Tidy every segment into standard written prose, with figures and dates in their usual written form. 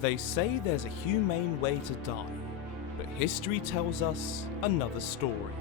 They say there's a humane way to die, but history tells us another story.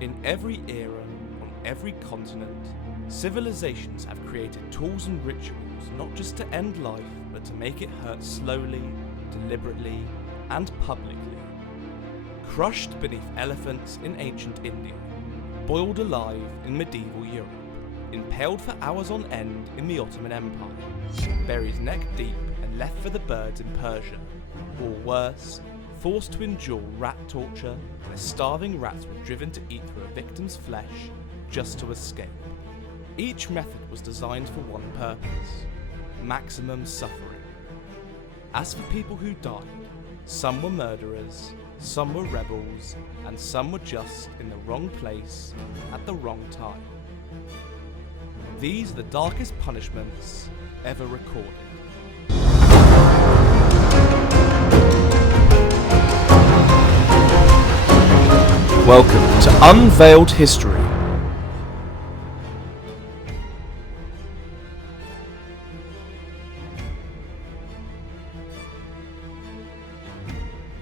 In every era, on every continent, civilizations have created tools and rituals not just to end life, but to make it hurt slowly, deliberately, and publicly. Crushed beneath elephants in ancient India, boiled alive in medieval Europe, impaled for hours on end in the Ottoman Empire, buried neck deep and left for the birds in Persia, or worse, forced to endure rat torture where starving rats were driven to eat through a victim's flesh just to escape. Each method was designed for one purpose: maximum suffering. As for people who died, some were murderers, some were rebels, and some were just in the wrong place at the wrong time. These are the darkest punishments ever recorded. Welcome to Unveiled History.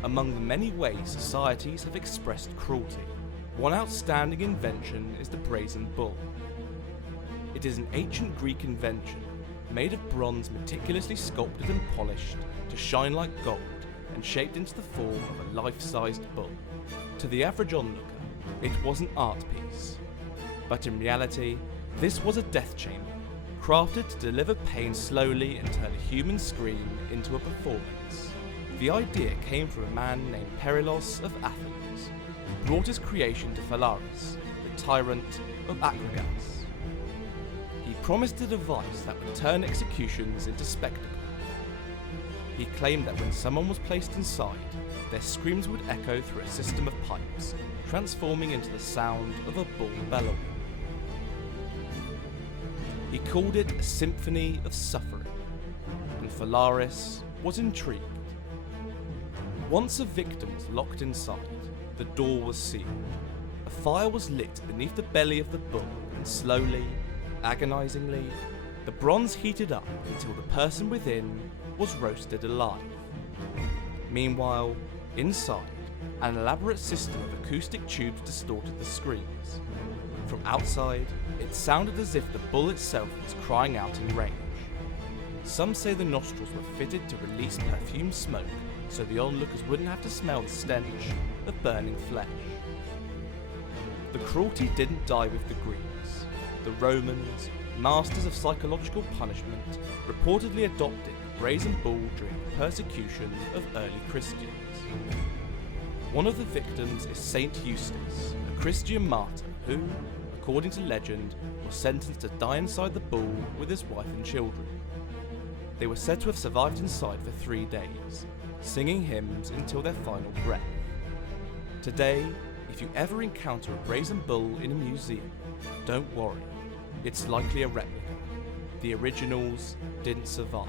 Among the many ways societies have expressed cruelty, one outstanding invention is the Brazen Bull. It is an ancient Greek invention, made of bronze meticulously sculpted and polished to shine like gold and shaped into the form of a life-sized bull. To the average onlooker, it was an art piece. But in reality, this was a death chamber, crafted to deliver pain slowly and turn a human scream into a performance. The idea came from a man named Perilos of Athens, who brought his creation to Phalaris, the tyrant of Akragas. He promised a device that would turn executions into spectacle. He claimed that when someone was placed inside, their screams would echo through a system of pipes, transforming into the sound of a bull bellowing. He called it a symphony of suffering, and Phalaris was intrigued. Once a victim was locked inside, the door was sealed. A fire was lit beneath the belly of the bull, and slowly, agonizingly, the bronze heated up until the person within was roasted alive. Meanwhile, inside, an elaborate system of acoustic tubes distorted the screams. From outside, it sounded as if the bull itself was crying out in rage. Some say the nostrils were fitted to release perfumed smoke, so the onlookers wouldn't have to smell the stench of burning flesh. The cruelty didn't die with the Greeks. The Romans, masters of psychological punishment, reportedly adopted the Brazen Bull during the persecution of early Christians. One of the victims is Saint Eustace, a Christian martyr who, according to legend, was sentenced to die inside the bull with his wife and children. They were said to have survived inside for 3 days, singing hymns until their final breath. Today, if you ever encounter a brazen bull in a museum, don't worry, it's likely a replica. The originals didn't survive.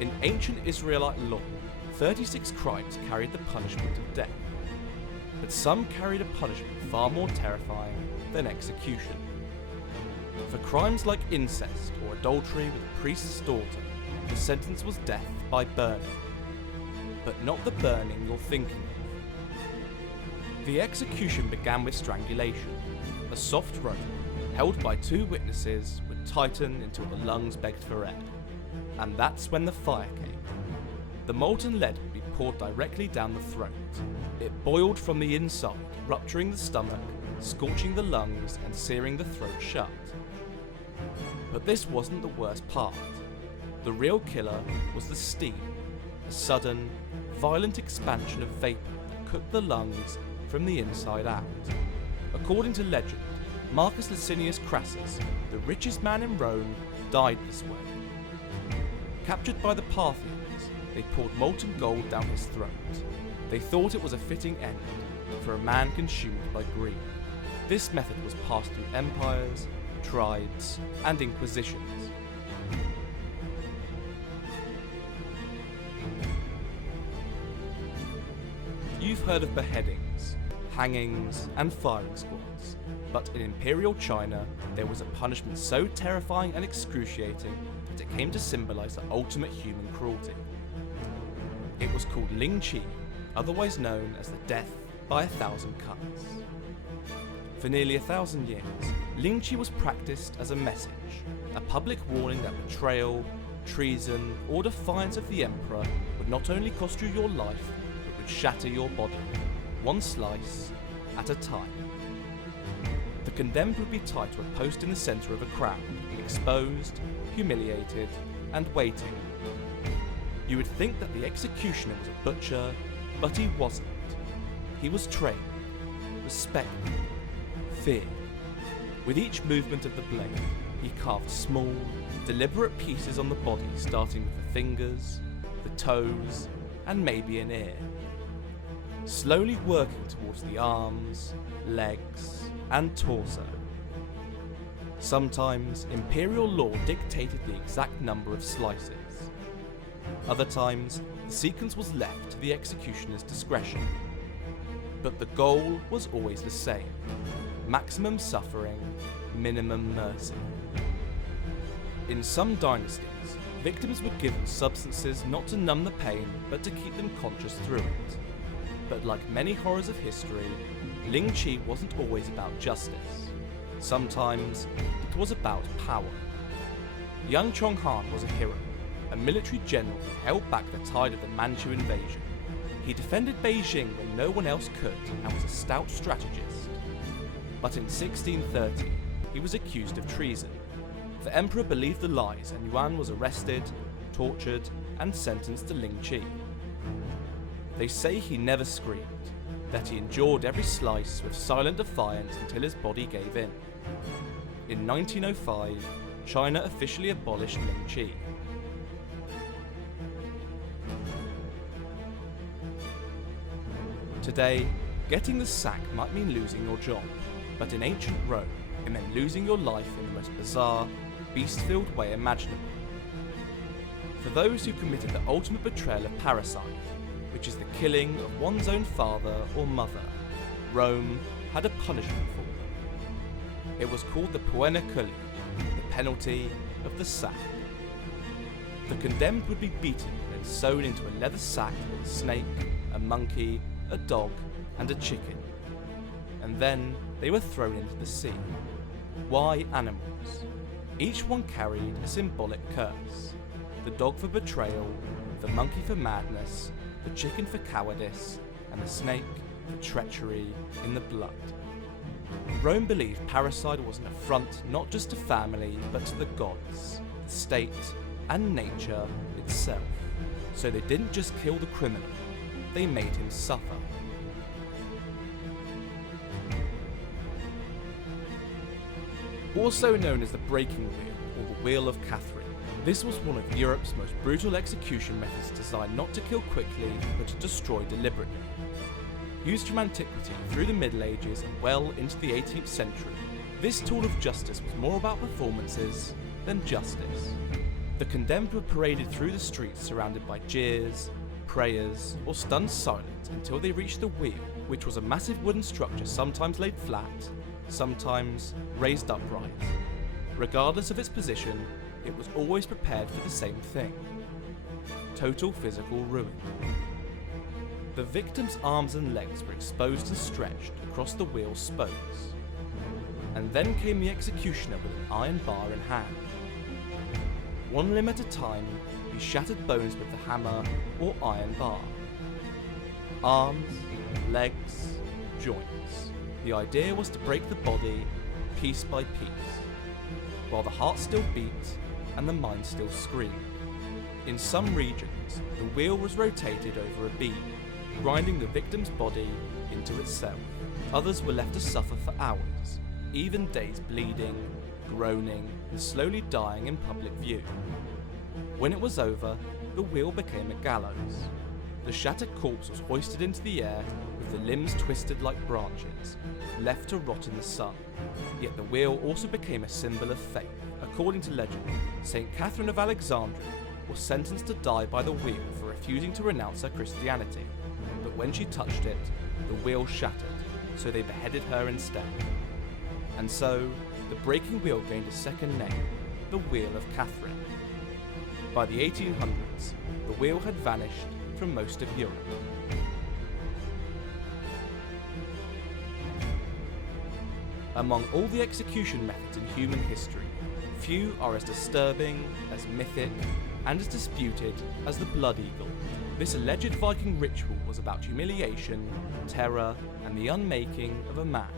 In ancient Israelite law, 36 crimes carried the punishment of death, but some carried a punishment far more terrifying than execution. For crimes like incest or adultery with a priest's daughter, the sentence was death by burning. But not the burning you're thinking of. The execution began with strangulation. A soft rope, held by 2 witnesses, would tighten until the lungs begged for air. And that's when the fire came. The molten lead would be poured directly down the throat. It boiled from the inside, rupturing the stomach, scorching the lungs, and searing the throat shut. But this wasn't the worst part. The real killer was the steam, a sudden, violent expansion of vapor that cooked the lungs from the inside out. According to legend, Marcus Licinius Crassus, the richest man in Rome, died this way. Captured by the Parthians, they poured molten gold down his throat. They thought it was a fitting end for a man consumed by greed. This method was passed through empires, tribes, and inquisitions. You've heard of beheadings, hangings, and firing squads, But in Imperial China, there was a punishment so terrifying and excruciating that it came to symbolize the ultimate human cruelty. It was called Ling Chi, otherwise known as the death by 1,000 cuts. For nearly 1,000 years, Ling Chi was practiced as a message, a public warning that betrayal, treason, or defiance of the emperor would not only cost you your life, but would shatter your body, one slice at a time. The condemned would be tied to a post in the centre of a crowd, exposed, humiliated, and waiting. You would think that the executioner was a butcher, but he wasn't. He was trained, respected, feared. With each movement of the blade, he carved small, deliberate pieces on the body, starting with the fingers, the toes, and maybe an ear. Slowly working towards the arms, legs, and torso. Sometimes, imperial law dictated the exact number of slices. Other times, the sequence was left to the executioner's discretion. But the goal was always the same: maximum suffering, minimum mercy. In some dynasties, victims were given substances not to numb the pain, but to keep them conscious through it. But like many horrors of history, Ling Chi wasn't always about justice. Sometimes, it was about power. Yan Chonghan was a hero, a military general who held back the tide of the Manchu invasion. He defended Beijing when no one else could and was a stout strategist. But in 1630, he was accused of treason. The emperor believed the lies and Yuan was arrested, tortured, and sentenced to Ling Chi. They say he never screamed, that he endured every slice with silent defiance until his body gave in. In 1905, China officially abolished Ling Chi. Today, getting the sack might mean losing your job, but in ancient Rome, it meant losing your life in the most bizarre, beast-filled way imaginable. For those who committed the ultimate betrayal of parricide, which is the killing of one's own father or mother, Rome had a punishment for them. It was called the Poena Culli, the penalty of the sack. The condemned would be beaten and sewn into a leather sack with a snake, a monkey, a dog, and a chicken. And then they were thrown into the sea. Why animals? Each one carried a symbolic curse. The dog for betrayal, the monkey for madness, the chicken for cowardice, and the snake for treachery in the blood. Rome believed parricide was an affront not just to family, but to the gods, the state, and nature itself. So they didn't just kill the criminal, they made him suffer. Also known as the breaking wheel, or the Wheel of Catherine, this was one of Europe's most brutal execution methods, designed not to kill quickly, but to destroy deliberately. Used from antiquity through the Middle Ages and well into the 18th century, this tool of justice was more about performances than justice. The condemned were paraded through the streets surrounded by jeers, prayers, or stunned silence until they reached the wheel, which was a massive wooden structure sometimes laid flat, sometimes raised upright. Regardless of its position, it was always prepared for the same thing: total physical ruin. The victim's arms and legs were exposed and stretched across the wheel's spokes. And then came the executioner with an iron bar in hand. One limb at a time, he shattered bones with the hammer or iron bar. Arms, legs, joints. The idea was to break the body piece by piece, while the heart still beat and the mind still screamed. In some regions, the wheel was rotated over a beam, grinding the victim's body into itself. Others were left to suffer for hours, even days, bleeding, groaning, and slowly dying in public view. When it was over, the wheel became a gallows. The shattered corpse was hoisted into the air with the limbs twisted like branches, left to rot in the sun. Yet the wheel also became a symbol of faith. According to legend, St. Catherine of Alexandria was sentenced to die by the wheel for refusing to renounce her Christianity. But when she touched it, the wheel shattered, so they beheaded her instead. and so the breaking wheel gained a second name, the Wheel of Catherine. By the 1800s, the wheel had vanished from most of Europe. Among all the execution methods in human history, few are as disturbing, as mythic, and as disputed as the blood eagle. This alleged Viking ritual was about humiliation, terror, and the unmaking of a man.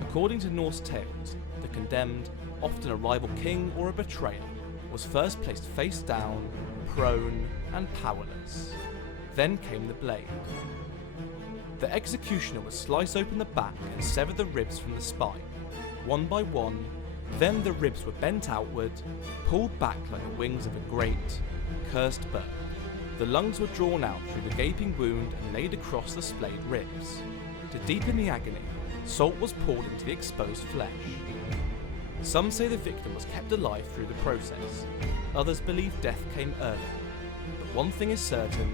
According to Norse tales, the condemned, often a rival king or a betrayer, was first placed face down, prone, and powerless. Then came the blade. The executioner would slice open the back and sever the ribs from the spine, one by one. Then the ribs were bent outward, pulled back like the wings of a great, cursed bird. The lungs were drawn out through the gaping wound and laid across the splayed ribs. To deepen the agony, salt was poured into the exposed flesh. Some say the victim was kept alive through the process. Others believe death came early. But one thing is certain,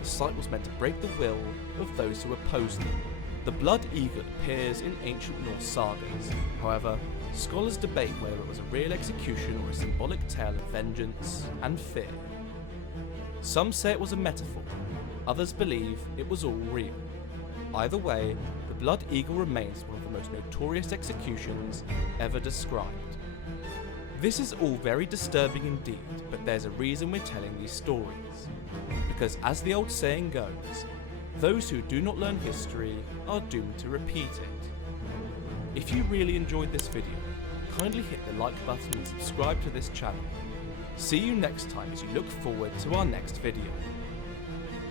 the sight was meant to break the will of those who opposed them. The blood eagle appears in ancient Norse sagas. However, scholars debate whether it was a real execution or a symbolic tale of vengeance and fear. Some say it was a metaphor, others believe it was all real. Either way, the blood eagle remains one of the most notorious executions ever described. This is all very disturbing indeed, but there's a reason we're telling these stories. Because as the old saying goes, those who do not learn history are doomed to repeat it. If you really enjoyed this video, kindly hit the like button and subscribe to this channel. See you next time as you look forward to our next video.